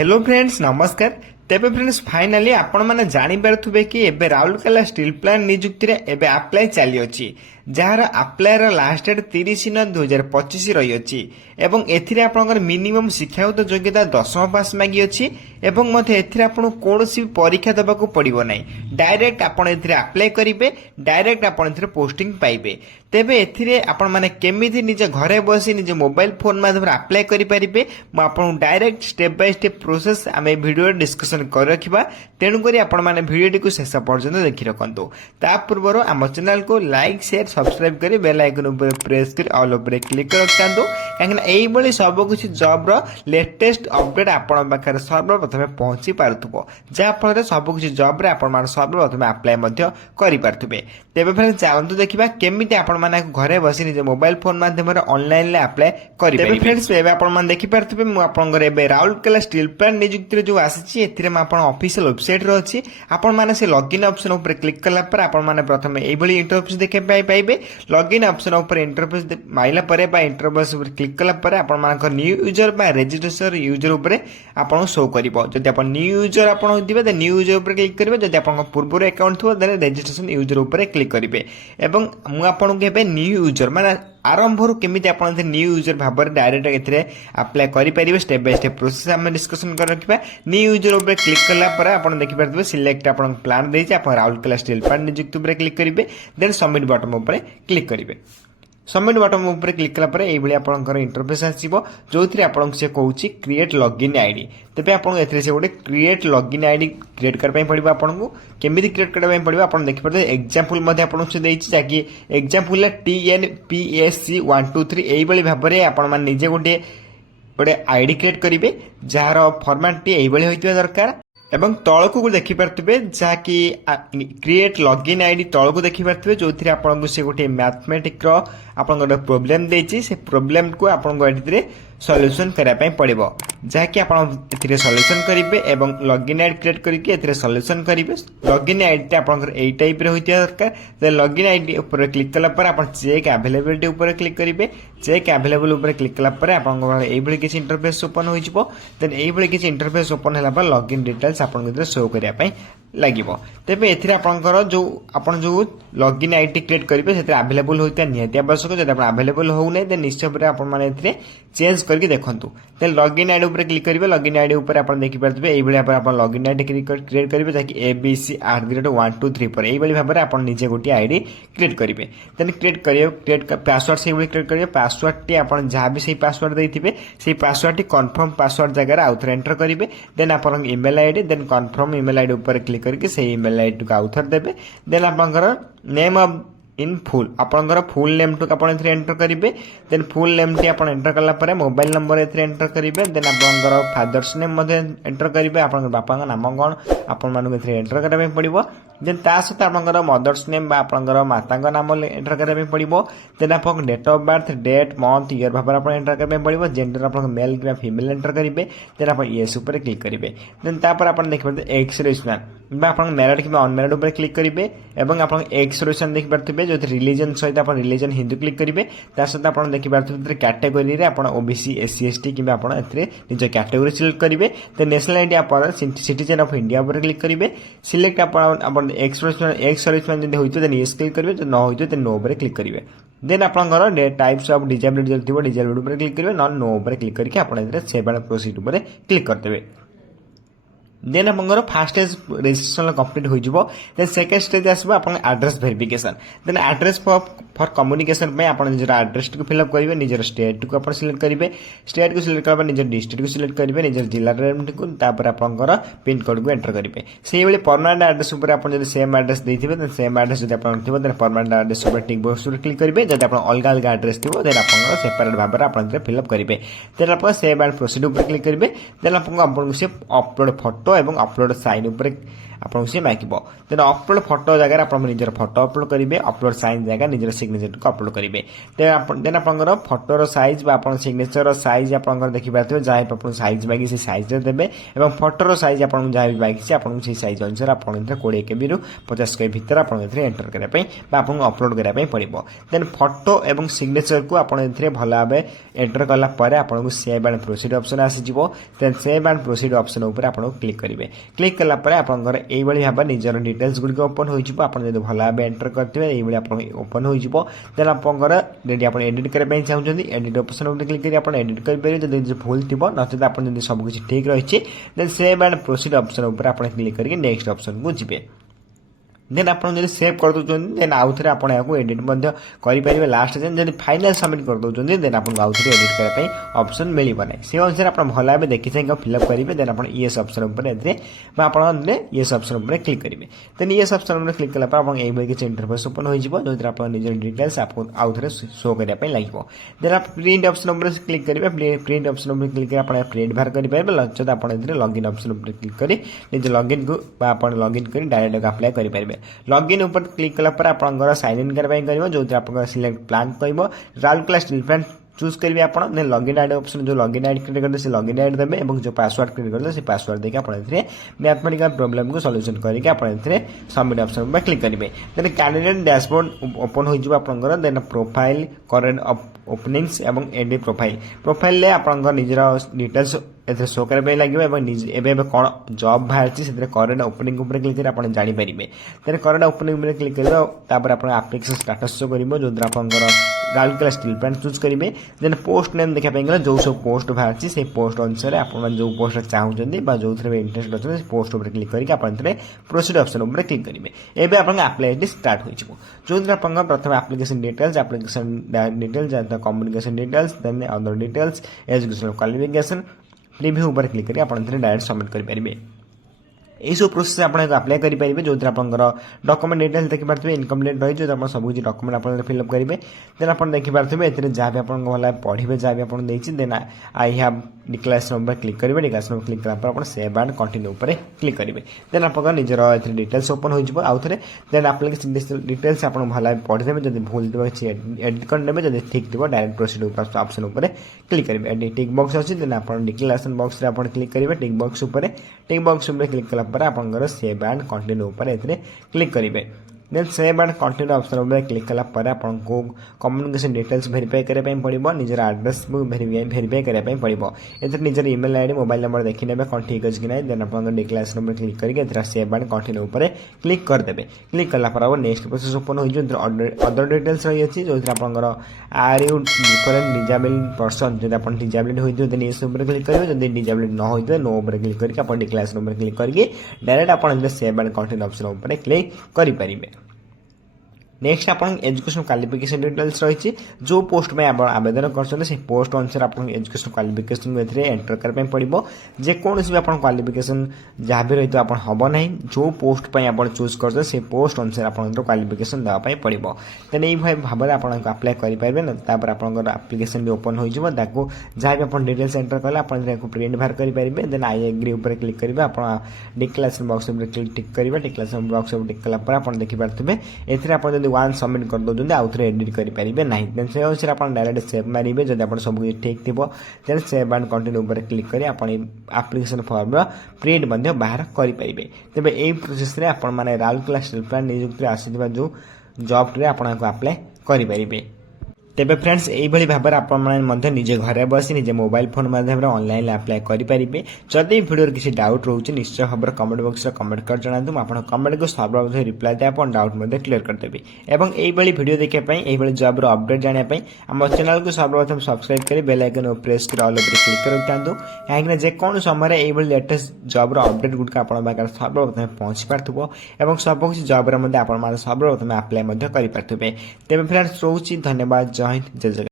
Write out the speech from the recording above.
Hello friends नमस्कार। तेबे friends finally आपण माने जानि पारथुबे कि एबे राउरकेला स्टील प्लांट नियुक्ति रे एबे अप्लाई चली अछि जार अप्लाई रो लास्ट डेट 30/9/2025 रही अछि एवं एथिरे आपनकर मिनिमम शिक्षागत योग्यता 10वीं पास मागी अछि एवं मते एथिरे आपण कोनोसी परीक्षा देबाकू पड़िबो नै। डायरेक्ट आपण एथिरे अप्लाई करिवे, डायरेक्ट आपण एथिरे पोस्टिंग पाइबे। तेबे एथिरे आपण माने केमिति निज घरे बसी निज मोबाइल फोन माध्यम रे अप्लाई करि परिबे म आपण direct step by step process आमे वीडियो डिस्कशन कर रखिबा। तेणु करी आपण माने वीडियो को शेष पर्यंत देखि रखंतु। ता पूर्व आम चैनल को लाइक शेयर सब्सक्राइब करी बेल आइकन ऊपर प्रेस कर ऑल ऊपर क्लिक कर रखंतु काहेकि एई बळी सब कुछ जॉब रो लेटेस्ट अपडेट आपण पाखरे सर्वप्रथम पहुंची पारथुबो, जा फल सब कुछ जॉब रे आपण मान सर्वप्रथम अप्लाई मध्य करि पारथुबे। तेबे फ्रेंड्स चलंतु देखिबा केमिति आपण माने घरे बसी निज मोबाइल फोन माध्यम रे ऑनलाइन ले अप्लाई करि परिबे। तेबे फ्रेंड्स एबे आपण मान देखि पारथुबे मु आपण घरे एबे राउरकेला स्टील प्लांट नियुक्ति रे जो आसीची एथिरे म आपण ऑफिशियल वेबसाइट रो अछि। आपण माने से लॉगिन ऑप्शन ऊपर क्लिक कला पर आपण माने प्रथम एई बळी इंटरफेस देखे पाइबे। लॉगिन ऑप्शन ऊपर इंटरफेस माइला परे बा इंटरफेस ऊपर क्लिक कला पर आपण मानक न्यू यूजर बा रजिस्ट्रेशन यूजर ऊपर आपण शो करिवो। जदि आपण न्यू यूजर आपण होतिबे त न्यू यूजर ऊपर क्लिक करिवे। जदि आपण पूर्वर अकाउंट थो देन रजिस्ट्रेशन यूजर ऊपर क्लिक करिवे एवं मु आपण के बे न्यू यूजर माने आरंभरू केमिति आपण न्यू यूजर भाबर डायरेक्ट एथिरे अप्लाई करि परिबे। स्टेप बाय स्टेप प्रोसेस हम डिस्कशन कर रखिबा। न्यू यूजर ऊपर क्लिक कला पर आपण देखि परथबे सिलेक्ट आपण प्लान देछि आपण राउरकेला स्टील प्लांट नियुक्ति ऊपर क्लिक करिवे देन सबमिट बटन ऊपर क्लिक करिवे। सबमिट बटन ऊपर क्लिक कला पर एई भली आपनकर इंटरफेस आसीबो जोथि आपन से कहूची क्रिएट लॉगिन आईडी। तबे आपन एथरे से गोटे क्रिएट लॉगिन आईडी क्रिएट कर पई पड़िबा। आपन को केमिति क्रिएट कर पई पड़िबा आपन देखि परते एग्जांपल मध्ये आपन से देछि जाकी एग्जांपल TNPSC 123 एई भली भाबरे आपन मान निजे गोटे आईडी क्रिएट करिवे जार फॉर्मेट टी एई भली होइतबा दरकार एवं तळकू देखि परतबे जाकी क्रिएट लॉगिन आईडी तळकू देखि परतबे जोथि आपन से गोटे मैथमेटिक रो आपन गोटे प्रॉब्लम देछि से प्रॉब्लम को आपन को एथिरे सॉल्यूशन करा पई पड़िबो जाकी आपन एथिरे सॉल्यूशन करिवे एवं लॉगिन आईडी क्रिएट करके एथिरे सॉल्यूशन करिवे। लॉगिन आईडी आपन एई टाइप रे होइतिया दरकार। देन लॉगिन आईडी ऊपर क्लिक कला पर आपन चेक अवेलेबिलिटी ऊपर क्लिक करिवे। चेक अवेलेबल ऊपर क्लिक कला पर आपन को एई भली किछि इंटरफेस ओपन होई जिवो। देन एई भली किछि इंटरफेस ओपन होला पर लॉगिन डिटेल्स आपन को शो करिया पई लागिवो। तेबे एथिरे आपनकर जो आपन जो लॉगिन आईडी क्रिएट करिवे सेते अवेलेबल होइता नियति आवश्यक। जदि आपन अवेलेबल हो नै देन निश्चय पर आपन माने एथिरे चेंज करके देखंतु। देन लॉगिन आईडी ऊपर क्लिक करिवे। लॉगिन आईडी ऊपर आपन देखि परतबे एई भली आपन लॉगिन आईडी क्रिएट करिवे जाकि abc@123 पर एई भली भाबरे आपन निजे गोटी आईडी क्रिएट करिवे। देन क्रिएट पासवर्ड से क्रिएट करिवे। पासवर्ड टी आपन जहा भी सही पासवर्ड देथिबे सेही पासवर्ड टी कंफर्म पासवर्ड जगह रे आउथर एंटर करिवे। देन आपन email ID then confirm email ID ऊपर क्लिक करके सही ईमेल आईडी को आउथर देबे। देन आपनकर नेम ऑफ इन फुल आपनकर फुल नेम टू आपण एथरे एंटर करिवे। देन फुल नेम टी आपण एंटर करला परे मोबाइल नंबर एथरे एंटर करिवे। देन आपनकर फादर्स नेम मध्ये एंटर करिवे। आपनकर बापा का नाम कोन आपण मानु एथरे एंटर करबे पड़िबो। देन ता सहित आपनकर मदर्स नेम बा आपनकर माता का नाम एंटर करबे पड़िबो। देन आपन date of birth date month year भाबर आपण एंटर करबे पड़िबो। जेंडर आपन मेल कि फीमेल एंटर करिवे। देन आपन यस ऊपर क्लिक करिवे। देन ता पर आपण देखबे एक्स रेशनल बा आपन मैरिड कि अनमैरिड ऊपर क्लिक करिवे एवं आपन एक्स रेशन देख परतबे जो रिलीजन सहित आपन रिलीजन हिंदू क्लिक करिवे। ता सहित आपन देखि परतबे कैटेगरी रे आपन ओबीसी एससी एसटी कि आपन एथरे निज कैटेगरी सिलेक्ट करिवे। देन नेशनलिटी आपन सिटीजन ऑफ इंडिया ऊपर क्लिक करिवे। सिलेक्ट आपन एक्स रेशन जदि होइतो देन यस क्लिक करिवे। न होइतो देन नो ऊपर क्लिक करिवे। देन आपनकर डे टाइप्स ऑफ डिजेबिलिटी जदि थिबो डिजेबिलिटी ऊपर क्लिक करिवे। न नो ऊपर क्लिक करके आपन एथरे सेव एंड प्रोसीड ऊपर क्लिक करदेबे। देन आपनकर फर्स्ट स्टेज रजिस्ट्रेशन कंप्लीट हो जिवो। देन सेकंड स्टेज आसबो आपन address verification. Then address for communication में आपन निजर एड्रेस को फिल अप करिवे। निजर स्टेट को आपन सिलेक्ट करिवे। स्टेट को सिलेक्ट करबा निजर डिस्ट्रिक्ट को सिलेक्ट करिवे। निजर जिल्ला रेंट को तापर आपनकर पिन कोड को एंटर करिवे। सेही बेले परमानेंट एड्रेस ऊपर आपन जदि सेम एड्रेस देथिबे देन सेम एड्रेस जदि आपन थिबो देन परमानेंट एड्रेस ऊपर टिक बॉक्स ऊपर क्लिक करिवे। जदि आपन अलग अलग एड्रेस थिबो देन आपन सेपरेट भाबर आपन फिल अप करिवे। देन आपन सेव एंड प्रोसीड ऊपर क्लिक करिवे। देन आपन से अपलोड फोटो एवं अपलोड साइन ऊपर आपको सी मागिबो देन अपलोड फोटो जगह आप निजर फोटो अपलोड करेंगे अपलोड साइज जगह निजर सिग्नेचर को अपलोड करेंगे देन आपंकर फोटोर साइज आप सिग्नेचर साइज आप देखी पारे जहाँ आप साइज मागी से साइज देवे और फोटोर साइज आप जहाँ भी मागी आपको से साइज अनुसार आप 20 KB रु 50 KB भितर आप एंटर करने आपको अपलोड करने पड़ो देन फोटो और सिग्नेचर को आप भल भाव एंटर कलापर आपको सेव एंड प्रोसीड ऑप्शन आसीजिवो then save and proceed option ऊपर आप क्लिक करेंगे क्लिक कलापर आपंकर यही भाव निजर डिटेल्स गुड़िक ओपन हो भल भाव एंटर करेंगे आप ओपन हो देन आपंकर यदि आप एडिट करने चाहते एडिट ऑप्शन ऊपर क्लिक कर आप एडिट करेंगे जब भूल थी नचेत आप सब किसी ठीक रही then save and proceed option ऊपर आप क्लिक करके नेक्स्ट ऑप्शन को जी देन आप सेव कर दौरान देन आउ थे आप एडिट करेंगे लास्ट जब फाइनाल सबमिट कर दौरान देन आपको आउ थे एडिट करने ऑप्शन मिलना ना से अनुसार आप भल भाव देखी चाहिए फिलअप करेंगे देन आप येस ऑप्शन ऊपर आप येस ऑप्शन ऊपर क्लिक करेंगे देन येस ऑप्शन ऊपर क्लिक कला आप किसी इंटरफेस ओपन हो जो आप निजर डिटेल्स आपको आउ थे शो करने लगे देन आप प्रिंट ऑप्शन ऊपर क्लिक करेंगे प्रिंट ऑप्शन ऊपर क्लिक कर प्रिंट बाहर करेंगे नचेत आप लॉगिन ऑप्शन ऊपर क्लिक कर निज लॉगिन को लॉगिन कर डायरेक्ट अप्लाई करेंगे लॉगिन ऊपर क्लिक कलापर आप साइन इन करने जो आप सिलेक्ट प्लान कह राउरकेला स्टील प्लांट चूज करेंगे आप लॉगिन आईडी ऑप्शन जो लॉगिन आईडी क्रिएट करते हैं लॉगिन आईडी देवे और जो पासवर्ड क्रिएट करते हैं पासवर्ड देके आप मैथमेटिकल प्रॉब्लम को सॉल्यूशन करके आप सबमिट ऑप्शन पर क्लिक करेंगे देन कैंडिडेट डैशबोर्ड ओपन हो आपंकर देन प्रोफाइल करेंट ओपनिंग्स और एडिट प्रोफाइल आपंकर निजर डिटेल्स ए शो करने लगे कौन जॉब बाहरी से करेंट ओपनिंग उपर क्लिक कर आप जानीपारे देन करेंट ओपनिंग उपर क्लिक कर आप एप्लिकेशन स्टाटस शो कर जो आपंकर राउरकेला स्टील प्लांट चूज करेंगे देन पोस्ट नेम देखा गला जो सब पोस्ट बाहरी से पोस्ट अनुसार आप जो पोस्ट चाहते जो थे इंटरेस्ट अच्छे पोस्ट उपर क्लिक करके आप प्रोसीड ऑप्शन उपर क्लिक करेंगे एवं आप अप्लाई स्टार्ट हो जो आप प्रथम application details communication details then other details educational qualification preview ऊपर क्लिक करके आप डायरेक्ट सबमिट करेंगे यही सब प्रोसेस आप अप्लाई करेंगे जो आपंकर डॉक्यूमेंट डिटेल्स देखिए इनकम्प्लीट रही जो आप सब किसी डॉक्यूमेंट आप फिलअप करेंगे देन आप देखिए ए जहाँ भी आप भल पढ़े जहाँ भी आपको देती देन आई हैव डिक्लेरेशन ऊपर क्लिक करेंगे डिक्लेरेशन ऊपर क्लिक कला आप सेव एंड कंटिन्यू ऊपर क्लिक करेंगे देन आप निजर डिटेल्स ओपन हो आउ थे देन एप्लिकेशन डिटेल्स आप भल पढ़ीदेवे जब भूल थी किसी एडिट करदे जब ठीक थी डायरेक्ट प्रोसीड ऑप्शन ऊपर क्लिक करेंगे टिक बॉक्स अच्छी देन आप डिक्लेरेशन बॉक्स आप क्लिक करेंगे टिक बॉक्स ऊपर क्लिक कला आपंकर सेव एंड कंटिन्यू ऊपर क्लिक करेंगे then save and continue option ऊपर क्लिक कला आपको कम्युनिकेशन डिटेल्स वेरीफाई करने पड़ो निजर एड्रेस को वेरीफाई करने पड़ो एथर निजर ईमेल आईडी मोबाइल नंबर देखी ने कौन ठीक अच्छे कि ना देन आप डिक्लेरेशन ऊपर क्लिक करके सेव एंड कंटिन्यू ऊपर क्लिक करदे क्लिक कला नेक्स्ट प्रोसेस ओपन हो अदर डिटेल्स रही है जो आपंकर are you different disabled person जो आप डिजेबिलिट होती देन ये ऊपर क्लिक करेंगे जब डिजेबिलिट न होते नो ऊपर क्लिक करके आप डिक्लेरेशन ऊपर क्लिक करके डायरेक्ट आप सेव एंड कंटिन्यू ऑप्शन ऊपर क्लिक करेंगे नेक्स्ट आप एजुकेशन क्वालिफिकेशन डिटेल्स रही जो पोस्ट में आप आवेदन कर पोस्ट अनुसार आप एजुकेशन क्वालिफिकेशन एंटर करने पड़ो जेकोसी भी आप क्वालिफिकेशन जहाँ भी रही तो आप हम ना जो पोस्ट आप चूज कर से पोस्ट अनुसार आप क्वालिफिकेशन देवाई पड़ो देन यही भाव में आप अप्लाई करेंगे ना आप एप्लिकेशन भी ओपन हो जहाँ भी आप डिटेल्स एंटर कले आप प्रिंट बाहर करेंगे देन आई एग्री ऊपर क्लिक करेंगे आप डिक्लेरेशन बॉक्स टिक करेंगे डिक्लेरेशन बॉक्स टिक कला आप देखिपे ए वन सबमिट कर दौरान आउ थे एडिट करेंगे ना देन से अनुसार आप डायरेक्ट सेव मारे जब आप सब कुछ ठीक थी देन सेव एंड कंटिन्यू ऊपर क्लिक कर एप्लिकेशन फॉर्म प्रिंट बाहर करेंगे तेज यही प्रोसेस आप राउरकेला स्टील प्लांट नियुक्ति आसी जो जॉब टे आप अप्लाई करेंगे तेबे फ्रेंड्स यही भाव में आप निजे घरे बसी निजे मोबाइल फोन माध्यम ऑनलाइन अप्लाई करेंगे जदि वीडियो किसी डाउट रोचे निश्चय भाव में कमेंट बॉक्स में कमेंट कर जनातु आप कमेंट को सर्वप्रथम रिप्लाई दे आप डाउट क्लियर करदेवी और यही वीडियो देखापी जॉब अपडेट जानापी आम चैनल को सर्वप्रथम सब्सक्राइब कर बेल आइकन प्रेस कर ऑल ऊपर क्लिक कर रखिंतु कहीं जेकोन समय यही लेटेस्ट जॉब अपडेट गुड़िक आप सर्वप्रथम पहुंची पार्थो और सब किसी जॉब सर्वप्रथम अप्लाई करेंगे तेज फ्रेंड्स रोचे धन्यवाद जय हिंद जय जगन्नाथ।